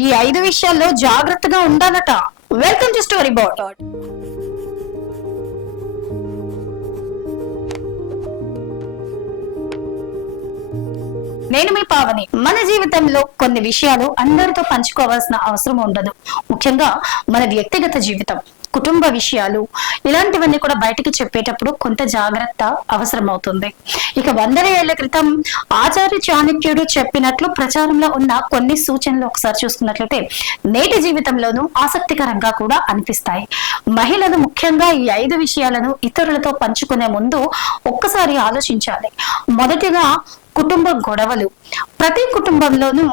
ఈ 5 విషయాల్లో జాగ్రత్తగా ఉండాలట. Welcome to story board. నేను మీ పావని. మన జీవితంలో కొన్ని విషయాలు అందరితో పంచుకోవాల్సిన అవసరం ఉండదు. ముఖ్యంగా మన వ్యక్తిగత జీవితం, కుటుంబ విషయాలు, ఇలాంటివన్నీ కూడా బయటికి చెప్పేటప్పుడు కొంత జాగ్రత్త అవసరం అవుతుంది. ఇక 100 ఏళ్ల క్రితం ఆచార్య చాణక్యుడు చెప్పినట్లు ప్రచారంలో ఉన్న కొన్ని సూచనలు ఒకసారి చూసుకున్నట్లయితే నేటి జీవితంలోనూ ఆసక్తికరంగా కూడా అనిపిస్తాయి. మహిళలు ముఖ్యంగా ఈ 5 విషయాలను ఇతరులతో పంచుకునే ముందు ఒక్కసారి ఆలోచించాలి. మొదటిగా కుటుంబ గొడవలు. ప్రతి కుటుంబంలోనూ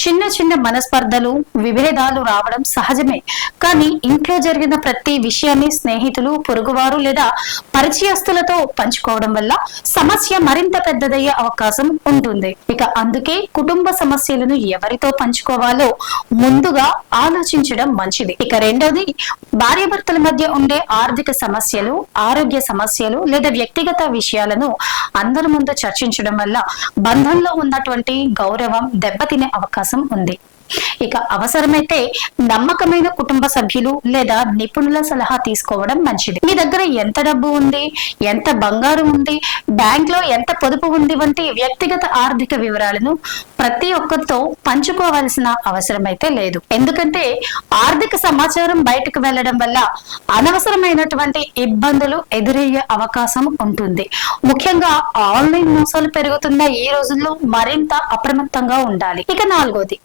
చిన్న చిన్న మనస్పర్ధలు, విభేదాలు రావడం సహజమే. కానీ ఇంట్లో జరిగిన ప్రతి విషయాన్ని స్నేహితులు, పొరుగువారు లేదా పరిచయస్తులతో పంచుకోవడం వల్ల సమస్య మరింత పెద్దదయ్యే అవకాశం ఉంటుంది. ఇక అందుకే కుటుంబ సమస్యలను ఎవరితో పంచుకోవాలో ముందుగా ఆలోచించడం మంచిది. ఇక రెండోది, భార్యాభర్తల మధ్య ఉండే ఆర్థిక సమస్యలు, ఆరోగ్య సమస్యలు లేదా వ్యక్తిగత విషయాలను అందరి ముందు చర్చించడం వల్ల బంధంలో ఉన్నటువంటి గౌరవం దెబ్బతినే అవకాశం ఉంది. ఇక అవసరమైతే నమ్మకమైన కుటుంబ సభ్యులు లేదా నిపుణుల సలహా తీసుకోవడం మంచిది. మీ దగ్గర ఎంత డబ్బు ఉంది, ఎంత బంగారం ఉంది, బ్యాంక్ లో ఎంత పొదుపు ఉంది వంటి వ్యక్తిగత ఆర్థిక వివరాలను ప్రతి ఒక్కరితో పంచుకోవాల్సిన అవసరం అయితే లేదు. ఎందుకంటే ఆర్థిక సమాచారం బయటకు వెళ్లడం వల్ల అనవసరమైనటువంటి ఇబ్బందులు ఎదురయ్యే అవకాశం ఉంటుంది. ముఖ్యంగా ఆన్లైన్ మోసాలు పెరుగుతున్న ఈ రోజుల్లో మరింత అప్రమత్తంగా ఉండాలి. ఇక నాలుగోది,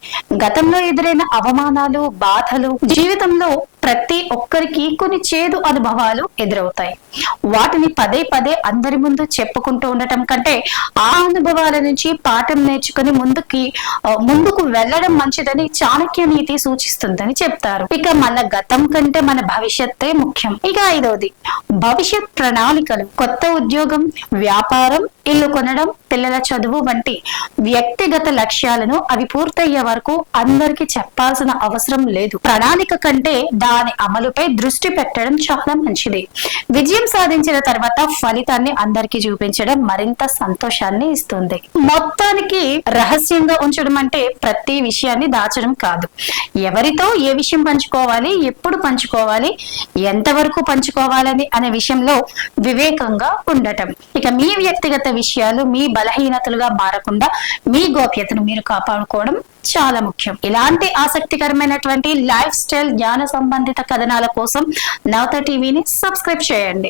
గతంలో ఎదురైన అవమానాలు, బాధలు. జీవితంలో ప్రతి ఒక్కరికి కొన్ని చేదు అనుభవాలు ఎదురవుతాయి. వాటిని పదే పదే అందరి ముందు చెప్పుకుంటూ ఉండటం కంటే ఆ అనుభవాల నుంచి పాఠం నేర్చుకుని ముందుకు వెళ్ళడం మంచిదని చాణక్య నీతి సూచిస్తుందని చెప్తారు. ఇక మన గతం కంటే మన భవిష్యత్తే ముఖ్యం. ఇక ఐదవది, భవిష్యత్ ప్రణాళికలు. కొత్త ఉద్యోగం, వ్యాపారం, ఇల్లు కొనడం, పిల్లల చదువు వంటి వ్యక్తిగత లక్ష్యాలను అవి పూర్తయ్యే వరకు అందరికి చెప్పాల్సిన అవసరం లేదు. ప్రణాళిక కంటే దాని అమలుపై దృష్టి పెట్టడం చాలా మంచిది. విజయం సాధించిన తర్వాత ఫలితాన్ని అందరికి చూపించడం మరింత సంతోషాన్ని ఇస్తుంది. మొత్తానికి రహస్యంగా ఉంచడం అంటే ప్రతి విషయాన్ని దాచడం కాదు. ఎవరితో ఏ విషయం పంచుకోవాలి, ఎప్పుడు పంచుకోవాలి, ఎంతవరకు పంచుకోవాలని అనే విషయంలో వివేకంగా ఉండటం. ఇక మీ వ్యక్తిగత విషయాలు మీ బలహీనతలుగా మారకుండా మీ గోప్యతను మీరు కాపాడుకోవడం చాలా ముఖ్యం. ఇలాంటి ఆసక్తికరమైనటువంటి లైఫ్ స్టైల్, జ్ఞాన సంబంధిత కథనాల కోసం నవత టీవీని సబ్స్క్రైబ్ చేయండి.